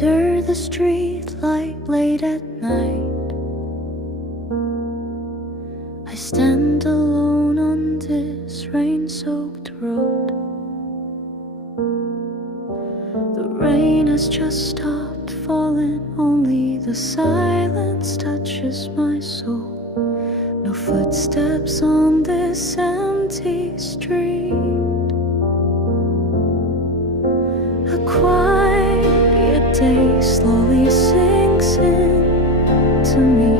Under the street light late at night, I stand alone on this rain-soaked road. The rain has just stopped falling, only the silence touches my soul. No footsteps on this empty street. A quiet day slowly sinks into me,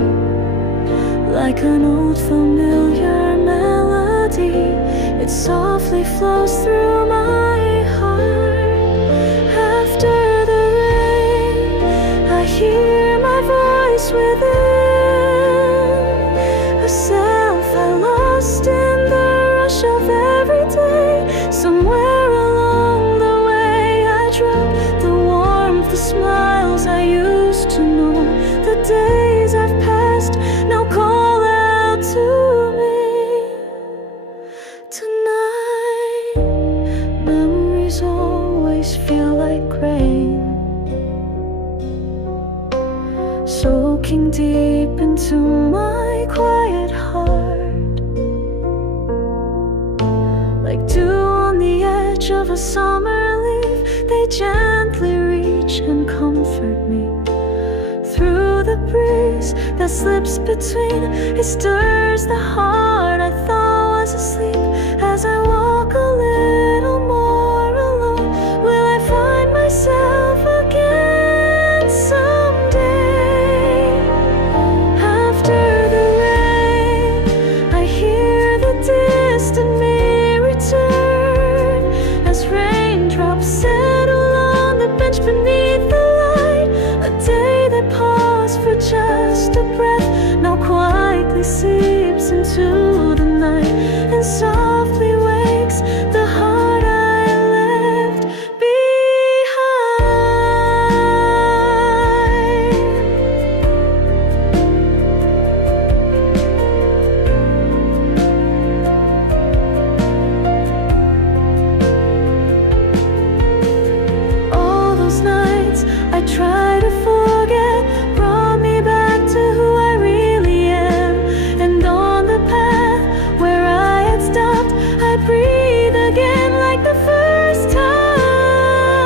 like an old familiar melody. It softly flows through my heart. After the rain, I hear my voice within, a self I lost in the rush of every day. Somewhere along the way I dropped the warmth, the smiles I used to know. The days I've passed now call out to me. Tonight, memories always feel like rain, soaking deep into my quiet heart. Like dew on the edge of a summer leaf, they gently reach and comfort me. Through the breeze that slips between, it stirs the heart I thought was asleep as I walk